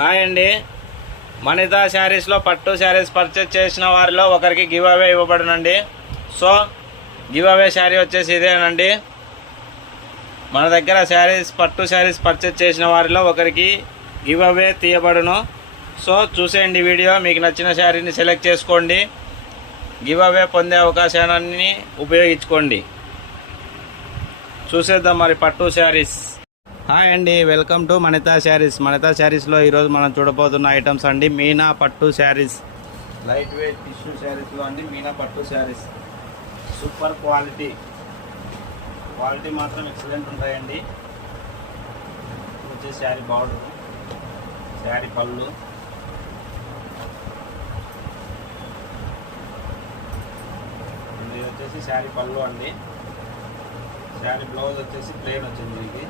Hi అండి. మణితా శారీస్లో పట్టు శారీస్ పర్చేజ్ చేసిన వారిలో ఒకరికి గివ్ అవే ఇవ్వబడునండి. సో గివ్ అవే శారీ వచ్చేసి ఇదేనండి. మన దగ్గర శారీస్ పట్టు శారీస్ పర్చేజ్ చేసిన వారిలో ఒకరికి గివ్ అవే తీయబడును. సో చూసేయండి వీడియో. మీకు నచ్చిన శారీని సెలెక్ట్ చేసుకోండి. గివ్ అవే పొందే అవకాశాన్ని ఉపయోగించుకోండి. చూసేద్దాం మరి పట్టు శారీస్. హాయ్ అండి, వెల్కమ్ టు మణితా శారీస్. మణితా శారీస్లో ఈరోజు మనం చూడబోతున్న ఐటమ్స్ అండి మీనా పట్టు శారీస్. లైట్ వెయిట్ టిష్యూ శారీస్లో అండి మీనా పట్టు శారీస్. సూపర్ క్వాలిటీ మాత్రం ఎక్సలెంట్ ఉంటాయండి. వచ్చేసి శారీ బార్డర్, శారీ పళ్ళు, ఇది వచ్చేసి శారీ పళ్ళు అండి. శారీ బ్లౌజ్ వచ్చేసి ప్లెయిన్ వచ్చింది. దీనికి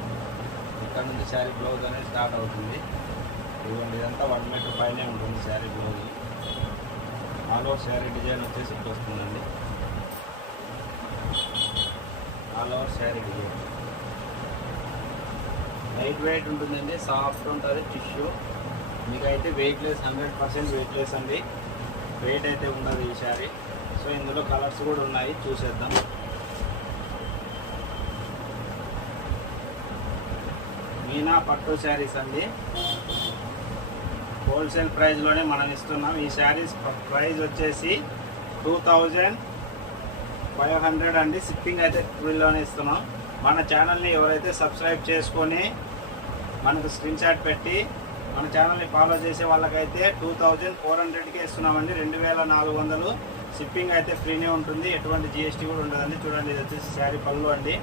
ఇక్కడ నుంచి శారీ బ్లౌజ్ అనేది స్టార్ట్ అవుతుంది. ఇదిగోండి, ఇదంతా 1 మీటర్ పైనే ఉంటుంది sari blouse. All over sari design వచ్చేసి ఇట్లా వస్తుందండి. All over sari design light weight ఉంటుందండి, సాఫ్ట్ ఉంటుంది టిష్యూ. మీకైతే వెయిట్లెస్, 100% వెయిట్లెస్ అండి. వెయిట్ అయితే ఉండదు ఈ శారీ. సో ఇందులో కలర్స్ కూడా ఉన్నాయి, చూసేద్దాం. మీనా పట్టు శారీస్ అండి. హోల్సేల్ ప్రైస్లోనే మనం ఇస్తున్నాం. ఈ శారీస్ ప్రైస్ వచ్చేసి 2500 అండి. షిప్పింగ్ అయితే వీళ్ళలోనే ఇస్తున్నాం. మన ఛానల్ని ఎవరైతే సబ్స్క్రైబ్ చేసుకొని మనకు స్క్రీన్ షాట్ పెట్టి మన ఛానల్ని ఫాలో చేసే వాళ్ళకైతే 2400కే ఇస్తున్నామండి. 2400. షిప్పింగ్ అయితే ఫ్రీనే ఉంటుంది, ఎటువంటి జిఎస్టీ కూడా ఉండదండి. చూడండి, ఇది వచ్చేసి శారీ పళ్ళు అండి.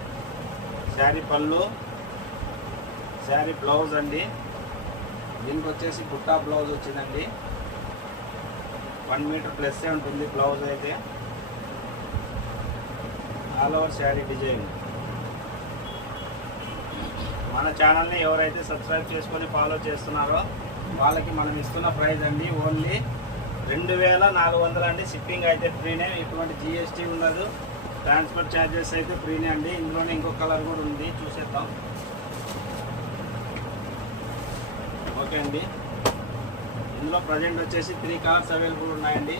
శారీ పళ్ళు, శారీ బ్లౌజ్ అండి. దీనికి వచ్చేసి బుట్టా బ్లౌజ్ వచ్చిందండి. 1 మీటర్ ప్లస్సే ఉంటుంది బ్లౌజ్ అయితే. All over sari design. మన ఛానల్ని ఎవరైతే సబ్స్క్రైబ్ చేసుకొని ఫాలో చేస్తున్నారో వాళ్ళకి మనం ఇస్తున్న ప్రైస్ అండి ఓన్లీ 2400 అండి. షిప్పింగ్ అయితే ఫ్రీనే, ఎటువంటి జిఎస్టీ ఉండదు. ట్రాన్స్పోర్ట్ ఛార్జెస్ అయితే ఫ్రీనే అండి. ఇందులోనే ఇంకొక కలర్ కూడా ఉంది, చూసేద్దాం. ఓకే అండి, ఇందులో ప్రజెంట్ వచ్చేసి 3 కలర్స్ అవైలబుల్ ఉన్నాయండి.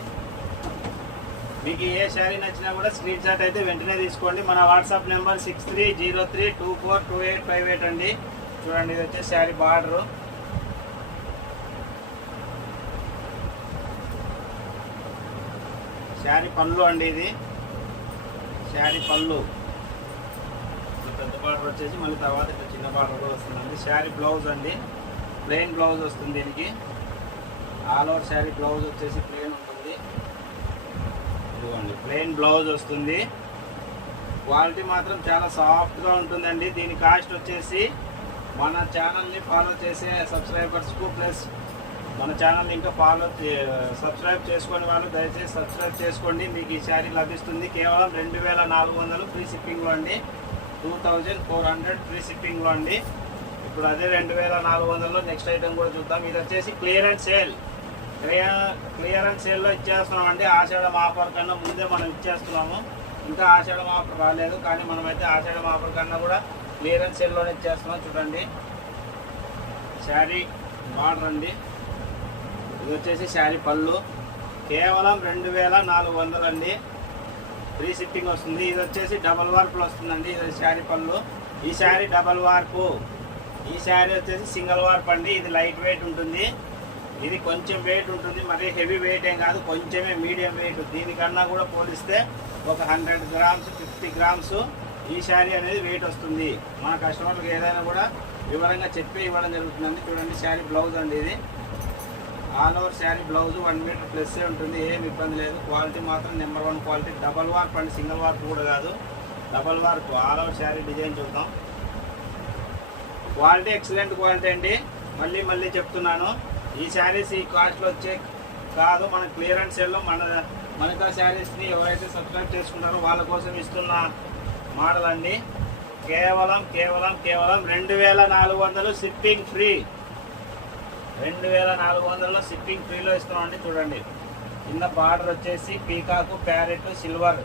మీకు ఏ శారీ నచ్చినా కూడా స్క్రీన్ షాట్ అయితే వెంటనే తీసుకోండి. మన వాట్సాప్ నెంబర్ 6303242858 అండి. చూడండి, ఇది వచ్చేసి శారీ బార్డరు, శారీ పళ్ళు అండి. ఇది శారీ పళ్ళు, పెద్ద బార్డర్ వచ్చేసి మళ్ళీ తర్వాత ఇట్లా చిన్న బార్డర్ కూడా వస్తుందండి. శారీ బ్లౌజ్ అండి, ప్లెయిన్ బ్లౌజ్ వస్తుంది దీనికి. ఆల్ ఓవర్ శారీ బ్లౌజ్ వచ్చేసి ప్లెయిన్ ఉంటుంది. ఇదిగోండి, ప్లెయిన్ బ్లౌజ్ వస్తుంది. క్వాలిటీ మాత్రం చాలా సాఫ్ట్గా ఉంటుందండి. దీని కాస్ట్ వచ్చేసి మన ఛానల్ని ఫాలో చేసే సబ్స్క్రైబర్స్కు ప్లస్ మన ఛానల్ని ఇంకా సబ్స్క్రైబ్ చేసుకునే వాళ్ళు దయచేసి సబ్స్క్రైబ్ చేసుకోండి. మీకు ఈ శారీ లభిస్తుంది కేవలం 2400 ఫ్రీ షిప్పింగ్లో అండి. 2400 ఫ్రీ షిప్పింగ్లో అండి. ఇప్పుడు అదే 2400లో నెక్స్ట్ ఐటమ్ కూడా చూద్దాం. ఇది వచ్చేసి క్లియరెన్స్ సేల్లో ఇచ్చేస్తున్నాం అండి. ఆషాఢం ఆఫర్ కన్నా ముందే మనం ఇచ్చేస్తున్నాము. ఇంకా ఆషాఢం ఆఫర్ రాలేదు, కానీ మనమైతే ఆషాఢం ఆఫర్ కన్నా కూడా క్లియరెన్స్ సేల్లోనే ఇచ్చేస్తున్నాం. చూడండి, శారీ బార్డర్ అండి. ఇది వచ్చేసి శారీ పళ్ళు, కేవలం 2400 అండి. ఫ్రీ షిప్పింగ్ వస్తుంది. ఇది వచ్చేసి డబల్ వార్పులు వస్తుందండి. ఇది శారీ పళ్ళు. ఈ శారీ డబల్ వార్పు, ఈ శారీ వచ్చేసి సింగిల్ వార్ప్ అండి. ఇది లైట్ వెయిట్ ఉంటుంది, ఇది కొంచెం వెయిట్ ఉంటుంది. మరి హెవీ వెయిట్ ఏం కాదు, కొంచెమే మీడియం వెయిట్. దీనికన్నా కూడా పోలిస్తే ఒక 100 గ్రామ్స్ 50 గ్రామ్స్ ఈ శారీ అనేది వెయిట్ వస్తుంది. మన కస్టమర్లకు ఏదైనా కూడా వివరంగా చెప్పి ఇవ్వడం జరుగుతుందండి. చూడండి, శారీ బ్లౌజ్ అండి. ఇది all over sari blouse 1 metre ప్లస్సే ఉంటుంది, ఏం ఇబ్బంది లేదు. క్వాలిటీ మాత్రం నెంబర్ 1 క్వాలిటీ. డబల్ వార్ప్ అండి, సింగిల్ వార్ప్ కూడా కాదు, double warp. All over sari design చూద్దాం. క్వాలిటీ ఎక్సలెంట్ క్వాలిటీ అండి. మళ్ళీ చెప్తున్నాను, ఈ శారీస్ ఈ కాస్ట్లో వచ్చే కాదు. మన క్లియరెన్స్ సేల్లో మనకా శారీస్ని ఎవరైతే సబ్స్క్రైబ్ చేసుకుంటారో వాళ్ళ కోసం ఇస్తున్న మోడల్ అండి. కేవలం 2400 షిప్పింగ్ ఫ్రీ. 2400లో షిప్పింగ్ ఫ్రీలో ఇస్తున్నామండి. చూడండి, కింద బార్డర్ వచ్చేసి పీకాకు, ప్యారెట్, సిల్వర్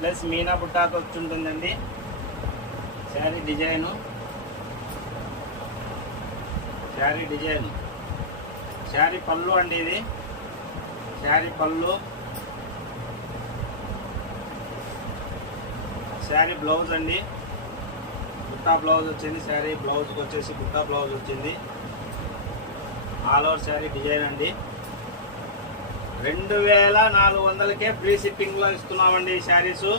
ప్లస్ మీనా బుట్టాకు వచ్చి ఉంటుందండి. శారీ డిజైను, శారీ డిజైన్ శారీ పళ్ళు అండి, ఇది శారీ పళ్ళు. శారీ బ్లౌజ్ అండి, బుట్టా బ్లౌజ్ వచ్చింది. శారీ బ్లౌజ్కి వచ్చేసి బుట్టా బ్లౌజ్ వచ్చింది. ఆల్ ఓవర్ శారీ డిజైన్ అండి. 2400కే ఫ్రీ షిప్పింగ్లో ఇస్తున్నామండి ఈ శారీసు.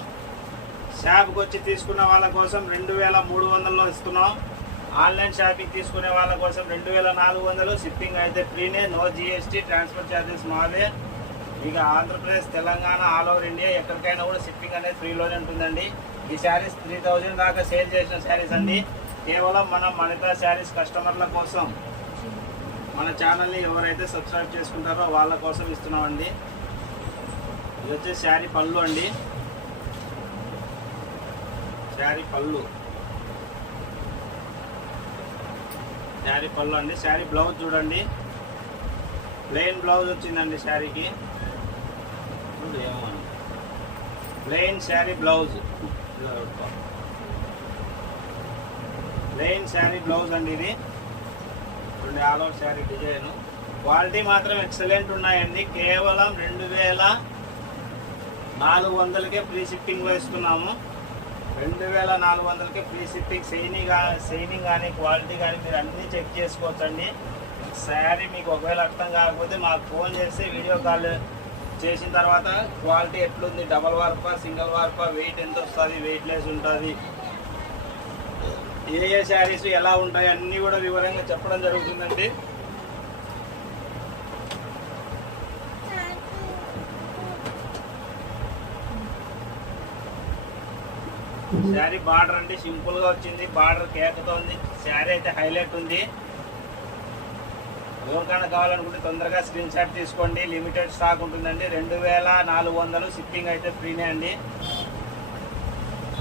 షాప్కి వచ్చి తీసుకున్న వాళ్ళ కోసం 2300లో ఇస్తున్నాం. ఆన్లైన్ షాపింగ్ తీసుకునే వాళ్ళ కోసం 2400. షిప్పింగ్ అయితే ఫ్రీనే, నో జిఎస్టీ, ట్రాన్స్పోర్ట్ ఛార్జెస్ మావే. ఇక Andhra Pradesh, Telangana, all over India ఎక్కడికైనా కూడా షిప్పింగ్ అనేది ఫ్రీలోనే ఉంటుందండి. ఈ శారీస్ 3000 దాకా సేల్ చేసిన శారీస్ అండి. కేవలం మనం మణితా శారీస్ కస్టమర్ల కోసం, మన ఛానల్ని ఎవరైతే సబ్స్క్రైబ్ చేసుకుంటారో వాళ్ళ కోసం ఇస్తున్నామండి. ఇది వచ్చేసి శారీ పళ్ళు అండి, శారీ పళ్ళు. శారీ పళ్ళు అండి. శారీ బ్లౌజ్ చూడండి, ప్లెయిన్ బ్లౌజ్ వచ్చిందండి శారీకి. Plain sari blouse, plain sari blouse అండి ఇది. All over sari design. Quality మాత్రం ఎక్సలెంట్ ఉన్నాయండి. కేవలం 2400కే ఫ్రీ షిప్పింగ్లో ఇస్తున్నాము. 2400కే ఫ్రీ షిప్పింగ్. షైనింగ్ కానీ క్వాలిటీ కానీ మీరు అన్నీ చెక్ చేసుకోవచ్చండి. శారీ మీకు ఒకవేళ అర్థం కాకపోతే మాకు ఫోన్ చేస్తే వీడియో కాల్ చేసిన తర్వాత క్వాలిటీ ఎట్లుంది, డబల్ వార్పా, సింగిల్ వార్పా, వెయిట్ ఎంత వస్తుంది, వెయిట్ లెస్ ఉంటుంది, ఏ శారీస్ ఎలా ఉంటాయి అన్నీ కూడా వివరంగా చెప్పడం జరుగుతుందండి. శారీ బార్డర్ అంటే సింపుల్ గా వచ్చింది, బార్డర్ కేకతో ఉంది. శారీ అయితే హైలైట్ ఉంది. ఎవరికైనా కావాలనుకుంటే తొందరగా స్క్రీన్ షాట్ తీసుకోండి. లిమిటెడ్ స్టాక్ ఉంటుందండి. 2400. షిప్పింగ్ అయితే ఫ్రీనే అండి,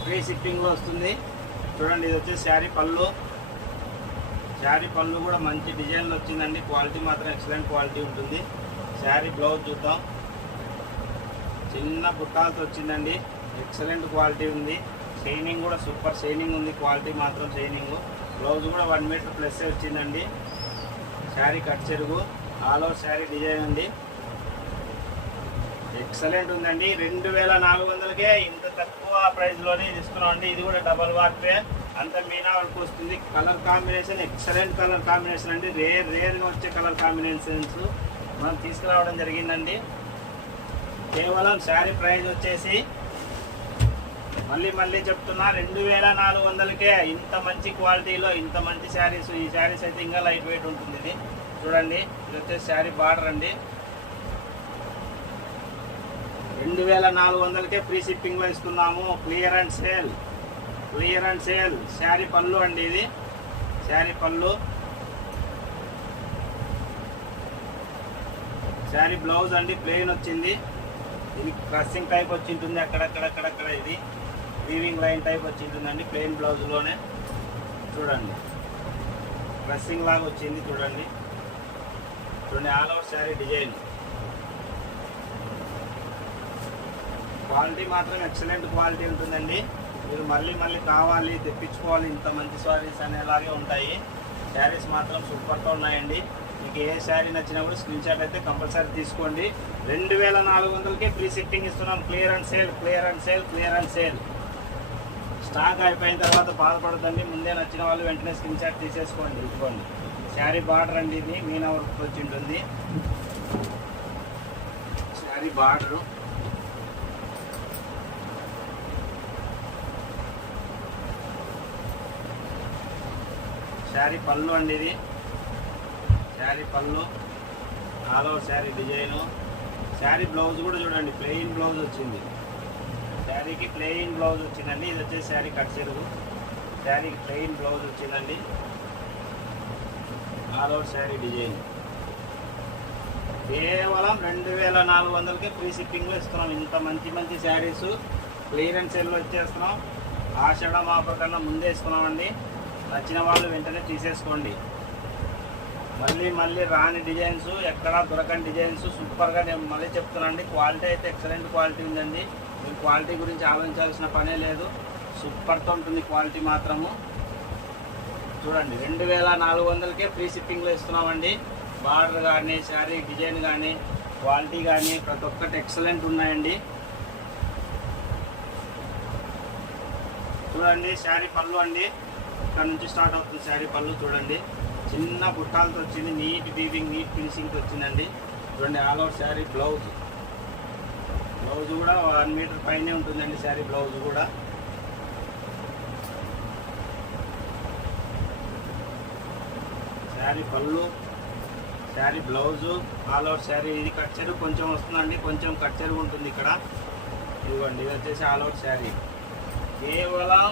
ఫ్రీ షిప్పింగ్లో వస్తుంది. చూడండి, ఇది వచ్చేసి శారీ పళ్ళు. శారీ పళ్ళు కూడా మంచి డిజైన్లో వచ్చిందండి. క్వాలిటీ మాత్రం ఎక్సలెంట్ క్వాలిటీ ఉంటుంది. శారీ బ్లౌజ్ చూద్దాం. చిన్న బుట్టాలతో వచ్చిందండి, ఎక్సలెంట్ క్వాలిటీ ఉంది. షైనింగ్ కూడా సూపర్ షైనింగ్ ఉంది, క్వాలిటీ మాత్రం షైనింగ్. బ్లౌజ్ కూడా 1 మీటర్ ప్లస్ వచ్చిందండి. శారీ కట్ చెరుగు, ఆల్ ఓవర్ శారీ డిజైన్ అండి. ఎక్సలెంట్ ఉందండి. 2400కే ఇంత తక్కువ ప్రైస్లోనే ఇస్తున్నాం అండి. ఇది కూడా డబల్ వార్పే, అంత మీనా వరకు వస్తుంది. Colour combination excellent colour combination అండి. రేర్గా వచ్చే కలర్ కాంబినేషన్స్ మనం తీసుకురావడం జరిగిందండి. కేవలం శారీ ప్రైస్ వచ్చేసి మళ్ళీ చెప్తున్నా 2400కే ఇంత మంచి క్వాలిటీలో ఇంత మంచి శారీస్. ఈ శారీస్ అయితే ఇంకా లైట్ వెయిట్ ఉంటుంది. ఇది చూడండి, ఇది వచ్చేసి శారీ బార్డర్ అండి. 2400కే ఫ్రీ షిప్పింగ్లో ఇస్తున్నాము. Clear and sale, clear and sale. Sari పళ్ళు అండి, ఇది శారీ పళ్ళు. శారీ బ్లౌజ్ అండి, ప్లెయిన్ వచ్చింది. ఇది క్రస్సింగ్ టైప్ వచ్చి ఉంటుంది, అక్కడక్కడ ఇది వీవింగ్ లైన్ టైప్ వచ్చి ఉంటుందండి. ప్లెయిన్ బ్లౌజ్లోనే చూడండి, క్రస్సింగ్ లాగా వచ్చింది. చూడండి all over sari design. Quality మాత్రం ఎక్సలెంట్ క్వాలిటీ ఉంటుందండి. మీరు మళ్ళీ కావాలి, తెప్పించుకోవాలి, ఇంత మంచి శారీస్ అనేలాగే ఉంటాయి. శారీస్ మాత్రం సూపర్గా ఉన్నాయండి. మీకు ఏ శారీ నచ్చినా కూడా స్క్రీన్ షాట్ అయితే కంపల్సరీ తీసుకోండి. 2400కే ఫ్రీ షిప్పింగ్ ఇస్తున్నాం. Clear and sale, clear and sale, clear and sale. Stock అయిపోయిన తర్వాత బాధపడదండి. ముందే నచ్చిన వాళ్ళు వెంటనే స్క్రీన్ షాట్ తీసేసుకోండి. ఇదిగోండి శారీ బార్డర్ అండి, ఇది మీనా వర్క్ వచ్చి ఉంటుంది. శారీ బార్డరు, శారీ పళ్ళు అండి, ఇది శారీ పళ్ళు. All over sari design. Sari blouse కూడా చూడండి, ప్లెయిన్ బ్లౌజ్ వచ్చింది. శారీకి ప్లెయిన్ బ్లౌజ్ వచ్చిందండి. ఇది వచ్చేసి శారీ కట్ చెరుగు. శారీకి ప్లెయిన్ బ్లౌజ్ వచ్చిందండి. All over sari design. కేవలం 2400కే ఫ్రీ షిప్పింగ్లో ఇస్తున్నాం. ఇంత మంచి శారీస్ క్లియరెన్స్ సేల్లో ఇచ్చేస్తున్నాం. ఆషాఢం ఆఫర్ కన్నా ముందే ఇస్తున్నామండి. నచ్చిన వాళ్ళు వెంటనే తీసేసుకోండి. మళ్ళీ రాని డిజైన్స్, ఎక్కడా దొరకని డిజైన్స్ సూపర్గా నేను మళ్ళీ చెప్తున్నానండి. క్వాలిటీ అయితే ఎక్సలెంట్ క్వాలిటీ ఉందండి. మీరు క్వాలిటీ గురించి ఆలోచించాల్సిన పనే లేదు, సూపర్తో ఉంటుంది క్వాలిటీ మాత్రము. చూడండి 2400కే ఫ్రీ షిప్పింగ్లో ఇస్తున్నామండి. బార్డర్ కానీ శారీ డిజైన్ కానీ క్వాలిటీ కానీ ప్రతి ఒక్కటి ఎక్సలెంట్ ఉన్నాయండి. చూడండి శారీ పళ్ళు అండి, ఇక్కడ నుంచి స్టార్ట్ అవుతుంది శారీ పళ్ళు. చూడండి చిన్న బుట్టాలతో వచ్చింది, నీట్ వీవింగ్ నీట్ ఫినిషింగ్తో వచ్చిందండి. చూడండి ఆల్ ఓవర్ శారీ బ్లౌజ్ కూడా 1 మీటర్ పైనే ఉంటుందండి శారీ బ్లౌజ్ కూడా. శారీ పళ్ళు, sari blouse, all over sari. ఇది కట్ చెరుగు కొంచెం వస్తుందండి, కొంచెం కట్ చెరుగు ఉంటుంది ఇక్కడ. ఇదిగోండి ఇది వచ్చేసి ఆల్ ఓవర్ శారీ కేవలం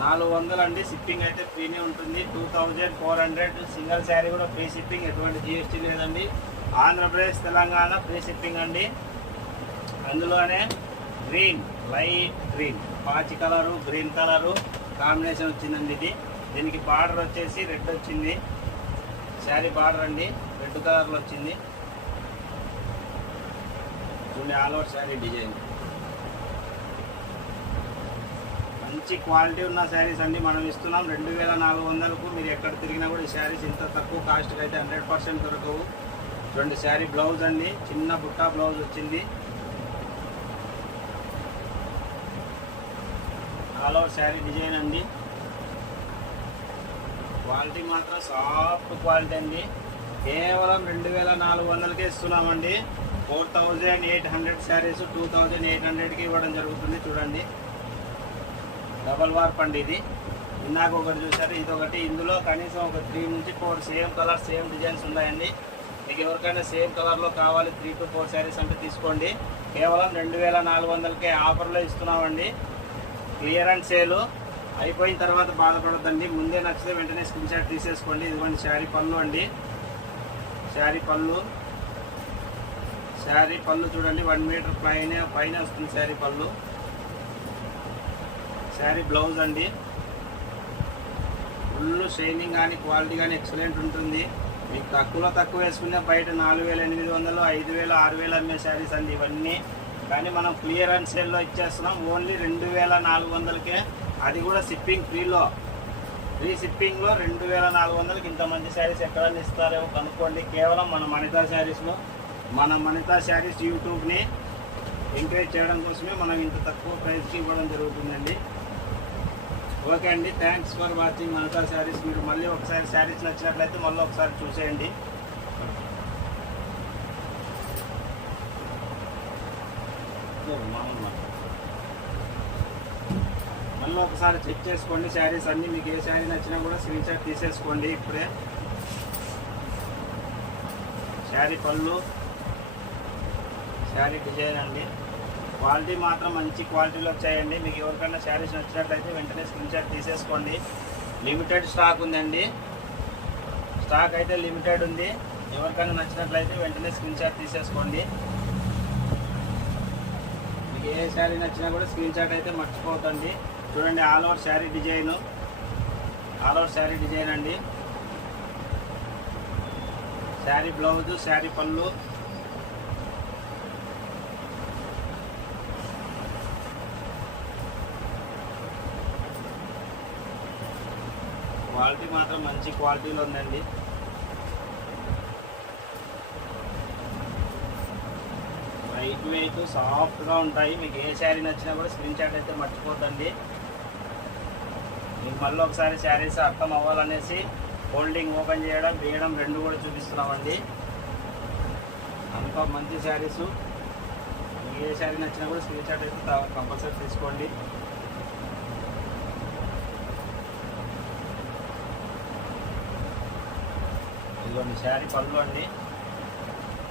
2400 అండి. షిప్పింగ్ అయితే ఫ్రీనే ఉంటుంది. 2400 సింగిల్ శారీ కూడా ఫ్రీ షిప్పింగ్, ఎటువంటి జిఎస్టీ లేదండి. ఆంధ్రప్రదేశ్ తెలంగాణ ఫ్రీ షిప్పింగ్ అండి. అందులోనే గ్రీన్, లైట్ గ్రీన్, పాచి కలరు గ్రీన్ కలరు కాంబినేషన్ వచ్చిందండి. దీనికి బార్డర్ వచ్చేసి రెడ్ వచ్చింది, శారీ బార్డర్ అండి రెడ్ కలర్లో వచ్చింది. చూడండి ఆల్ ఓవర్ శారీ డిజైన్. మంచి క్వాలిటీ ఉన్న శారీస్ అండి మనం ఇస్తున్నాం 2400కు. మీరు ఎక్కడ తిరిగినా కూడా ఈ శారీస్ ఇంత తక్కువ కాస్ట్కి అయితే 100% దొరకవు. చూడండి శారీ బ్లౌజ్ అండి, చిన్న బుట్టా బ్లౌజ్ వచ్చింది. ఆల్ ఓవర్ శారీ డిజైన్ అండి. క్వాలిటీ మాత్రం సాఫ్ట్ క్వాలిటీ అండి. కేవలం 2400కే ఇస్తున్నామండి. 4800 శారీస్ 2800కి ఇవ్వడం జరుగుతుంది. చూడండి డబల్ వార్ప్ అండి. ఇది ఇందాక ఒకటి చూసారు, ఇది ఒకటి. ఇందులో కనీసం ఒక 3 నుంచి 4 సేమ్ కలర్ సేమ్ డిజైన్స్ ఉన్నాయండి. మీకు ఎవరికైనా సేమ్ కలర్లో కావాలి 3 to 4 శారీస్ అంటే తీసుకోండి. కేవలం 2400కే ఆఫర్లో ఇస్తున్నామండి. క్లియరెన్స్ సేల్ అయిపోయిన తర్వాత బాధపడద్దండి. ముందే నచ్చితే వెంటనే స్క్రీన్ షాట్ తీసేసుకోండి. ఇదిగోండి శారీ పళ్ళు అండి, శారీ పళ్ళు చూడండి 1 మీటర్ పైన వస్తుంది శారీ పళ్ళు. శారీ బ్లౌజ్ అండి, ఫుల్ షైనింగ్ కానీ క్వాలిటీ కానీ ఎక్సలెంట్ ఉంటుంది. మీకు తక్కువ వేసుకునే బయట 4800, 5000, 6000 అమ్మే శారీస్ అండి ఇవన్నీ. కానీ మనం క్లియరెన్స్ సేల్లో ఇచ్చేస్తున్నాం ఓన్లీ 2400కే. అది కూడా షిప్పింగ్ ఫ్రీ షిప్పింగ్లో 2400కి ఇంత మంచి శారీస్ ఎక్కడ ఇస్తారో కనుక్కోండి. కేవలం మన మణితా శారీస్ యూట్యూబ్ని ఎంకరేజ్ చేయడం కోసమే మనం ఇంత తక్కువ ప్రైస్కి ఇవ్వడం జరుగుతుందండి. ఓకే అండి, థ్యాంక్స్ ఫర్ వాచింగ్ మణితా శారీస్. మీరు మళ్ళీ ఒకసారి శారీస్ నచ్చినట్లయితే మళ్ళీ ఒకసారి చూసేయండి. మళ్ళీ ఒకసారి చెక్ చేసుకోండి శారీస్ అన్నీ. మీకు ఏ శారీ నచ్చినా కూడా స్క్రీన్ షాట్ తీసేసుకోండి ఇప్పుడే. శారీ పళ్ళు, శారీ డిజైన్ అండి. క్వాలిటీ మాత్రం మంచి క్వాలిటీలో వచ్చాయండి. మీకు ఎవరికైనా శారీస్ నచ్చినట్లయితే వెంటనే స్క్రీన్ షాట్ తీసేసుకోండి. లిమిటెడ్ స్టాక్ ఉందండి, స్టాక్ అయితే లిమిటెడ్ ఉంది. ఎవరికైనా నచ్చినట్లయితే వెంటనే స్క్రీన్ షాట్ తీసేసుకోండి. మీకు ఏ శారీ నచ్చినా కూడా స్క్రీన్ షాట్ అయితే మర్చిపోతండి. చూడండి ఆల్ ఓవర్ శారీ డిజైన్ అండి. శారీ బ్లౌజ్, శారీ పళ్ళు, క్వాలిటీ మాత్రం మంచి క్వాలిటీలో ఉందండి. లైట్ వెయిట్ సాఫ్ట్గా ఉంటాయి. మీకు ఏ శారీ నచ్చినా కూడా స్క్రీన్ షాట్ అయితే మర్చిపోతండి. మీకు మళ్ళీ ఒకసారి శారీస్ అర్థం అవ్వాలనేసి ఫోల్డింగ్ ఓపెన్ చేయడం వేయడం రెండు కూడా చూపిస్తున్నామండి. అంత మంచి శారీసు. మీకు ఏ శారీ నచ్చినా కూడా స్క్రీన్ షాట్ అయితే కంపల్సరీ తీసుకోండి. ఇదిగోండి శారీ పళ్ళు అండి,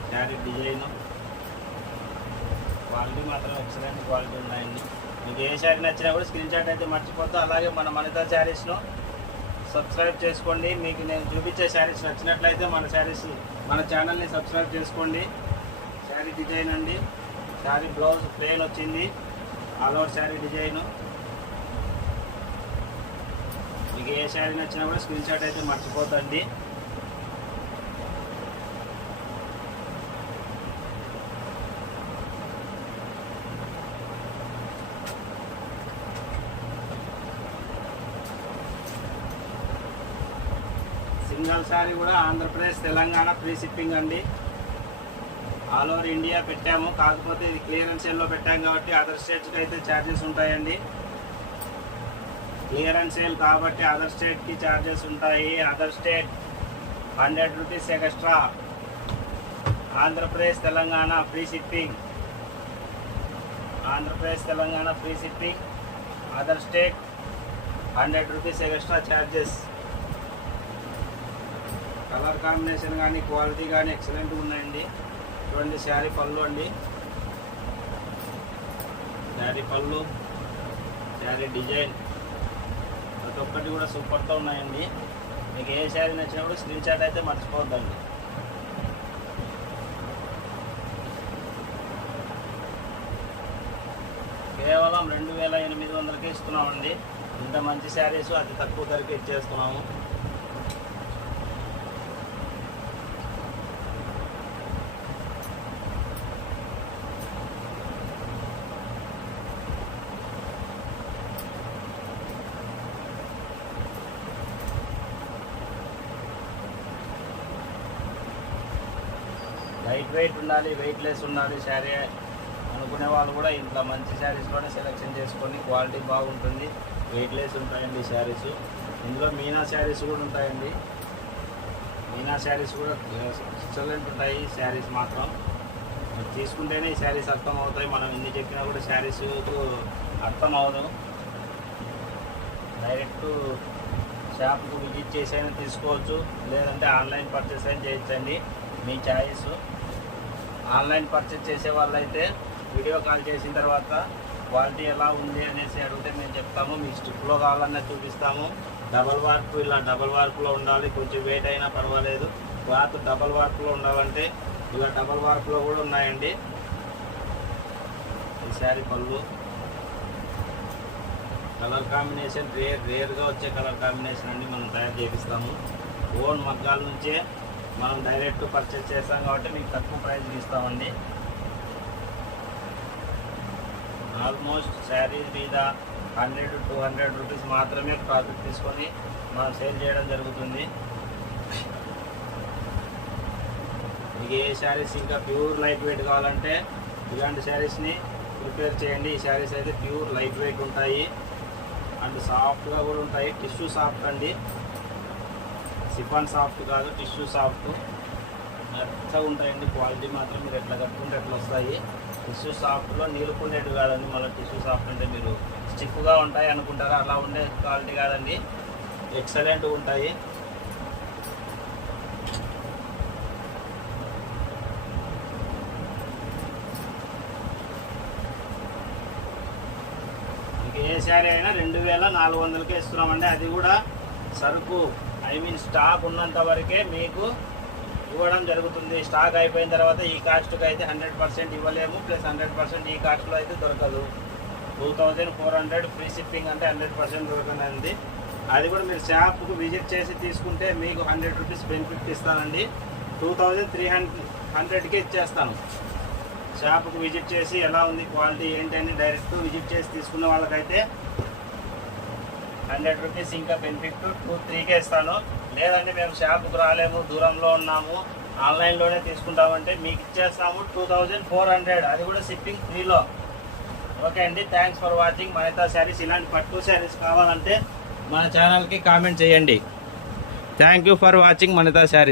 శారీ డిజైను. క్వాలిటీ మాత్రం ఎక్సలెంట్ క్వాలిటీ ఉన్నాయండి. మీకు ఏ శారీ నచ్చినా కూడా స్క్రీన్ షాట్ అయితే మర్చిపోతా. అలాగే మన మణితా శారీస్ను సబ్స్క్రైబ్ చేసుకోండి. మీకు నేను చూపించే శారీస్ నచ్చినట్లయితే మన ఛానల్ని సబ్స్క్రైబ్ చేసుకోండి. శారీ డిజైన్ అండి, శారీ బ్లౌజ్ ప్లెయిన్ వచ్చింది, ఆల్ ఓవర్ శారీ డిజైను. మీకు ఏ శారీ నచ్చినా కూడా స్క్రీన్ షాట్ అయితే మర్చిపోతండి. టోటల్ శారీ కూడా ఆంధ్రప్రదేశ్ తెలంగాణ ఫ్రీ షిప్పింగ్ అండి. ఆల్ ఓవర్ ఇండియా పెట్టాము, కాకపోతే ఇది క్లియరెన్స్ సేల్లో పెట్టాము కాబట్టి అదర్ స్టేట్స్కి అయితే ఛార్జెస్ ఉంటాయండి. క్లియరెన్స్ సేల్ కాబట్టి అదర్ స్టేట్కి ఛార్జెస్ ఉంటాయి. Other state 100 rupees extra. Andhra Pradesh Telangana free shipping. Andhra Pradesh Telangana free shipping. Other state 100 rupees extra charges. Colour combination కానీ క్వాలిటీ కానీ ఎక్సలెంట్గా ఉన్నాయండి. చూడండి శారీ పళ్ళు అండి, శారీ పళ్ళు, శారీ డిజైన్ ప్రతి ఒక్కటి కూడా సూపర్తో ఉన్నాయండి. మీకు ఏ శారీ నచ్చినప్పుడు స్క్రీన్ షాట్ అయితే మర్చిపోవద్దండి. కేవలం 2800కి ఇస్తున్నామండి. ఇంత మంచి శారీస్ అతి తక్కువ ధరకి ఇచ్చేస్తున్నాము. లైట్ వెయిట్ ఉండాలి, వెయిట్లెస్ ఉండాలి శారీ అనుకునే వాళ్ళు కూడా ఇంత మంచి శారీస్లోనే సెలెక్షన్ చేసుకొని క్వాలిటీ బాగుంటుంది, వెయిట్లెస్ ఉంటాయండి శారీస్. ఇందులో మీనా శారీస్ కూడా ఉంటాయండి. మీనా శారీస్ కూడా ఎక్సలెంట్ ఉంటాయి. శారీస్ మాత్రం తీసుకుంటేనే ఈ శారీస్ అర్థం అవుతాయి. మనం ఎన్ని చెప్పినా కూడా శారీస్ అర్థం అవ్వదు. డైరెక్ట్ షాప్కు విజిట్ చేసైనా తీసుకోవచ్చు, లేదంటే ఆన్లైన్ పర్చేస్ అయినా చేయొచ్చండి, మీ ఛాయిస్. ఆన్లైన్ పర్చేస్ చేసే వాళ్ళైతే వీడియో కాల్ చేసిన తర్వాత క్వాలిటీ ఎలా ఉంది అనేసి అడిగితే మేము చెప్తాము. మీకు స్టిప్లో కావాలన్నా చూపిస్తాము. డబల్ వార్ప్, ఇలా డబల్ వార్ప్లో ఉండాలి, కొంచెం వెయిట్ అయినా పర్వాలేదు. క్లాత్ డబల్ వార్ప్లో ఉండాలంటే ఇలా డబల్ వార్ప్లో కూడా ఉన్నాయండి. ఈ శారీ పళ్ళు కలర్ కాంబినేషన్ రేర్గా వచ్చే కలర్ కాంబినేషన్ అండి మనం తయారు చేపిస్తాము. ఓన్ మగ్గాల నుంచే మనం డైరెక్ట్ పర్చేస్ చేస్తాం కాబట్టి మీకు తక్కువ ప్రైస్కి ఇస్తామండి. ఆల్మోస్ట్ శారీ మీద 100-200 రూపీస్ మాత్రమే ప్రాఫిట్ తీసుకొని మనం సేల్ చేయడం జరుగుతుంది. మీకు ఏ శారీస్ ఇంకా ప్యూర్ లైట్ వెయిట్ కావాలంటే ఇలాంటి శారీస్ని ప్రిపేర్ చేయండి. ఈ శారీస్ అయితే ప్యూర్ లైట్ వెయిట్ ఉంటాయి అండ్ సాఫ్ట్గా కూడా ఉంటాయి. టిష్యూ సాఫ్ట్ అండి, సిఫాన్ సాఫ్ట్ కాదు, టిష్యూ సాఫ్ట్ మెత్తగా ఉంటాయండి. క్వాలిటీ మాత్రం మీరు ఎట్లా కట్టుకుంటే ఎట్లా వస్తాయి. టిష్యూ సాఫ్ట్లో నీలుకుండేవి కాదండి. మళ్ళీ టిష్యూ సాఫ్ట్ అంటే మీరు స్టిఫ్గా ఉంటాయి అనుకుంటారా, అలా ఉండే క్వాలిటీ కాదండి, ఎక్సలెంట్ ఉంటాయి. మీకు ఏ శారీ అయినా 2400కే ఇస్తున్నామండి. అది కూడా సరుకు స్టాక్ ఉన్నంత వరకే మీకు ఇవ్వడం జరుగుతుంది. స్టాక్ అయిపోయిన తర్వాత ఈ కాస్ట్కి అయితే 100% ఇవ్వలేము, ప్లస్ 100% ఈ కాస్ట్లో అయితే దొరకదు. 2400 ఫ్రీ షిప్పింగ్ అంటే 100% దొరకనండి. అది కూడా మీరు షాప్కు విజిట్ చేసి తీసుకుంటే మీకు 100 రూపీస్ బెనిఫిట్ ఇస్తానండి. 2300కే ఇచ్చేస్తాను. షాప్కు విజిట్ చేసి ఎలా ఉంది క్వాలిటీ ఏంటని డైరెక్ట్ విజిట్ చేసి తీసుకున్న వాళ్ళకైతే 100 రూపీస్ ఇంకా బెనిఫిట్ 2-3కే ఇస్తాను. లేదంటే మేము షాప్కు రాలేము, దూరంలో ఉన్నాము, ఆన్లైన్లోనే తీసుకుంటామంటే మీకు ఇచ్చేస్తాము 2400, అది కూడా షిప్పింగ్ ఫ్రీలో. ఓకే అండి, థ్యాంక్స్ ఫర్ వాచింగ్. మనైతే శారీస్ ఇలాంటి పట్టు శారీస్ కావాలంటే మన ఛానల్కి కామెంట్ చేయండి. థ్యాంక్ యూ ఫర్ వాచింగ్ మనైతే శారీస్.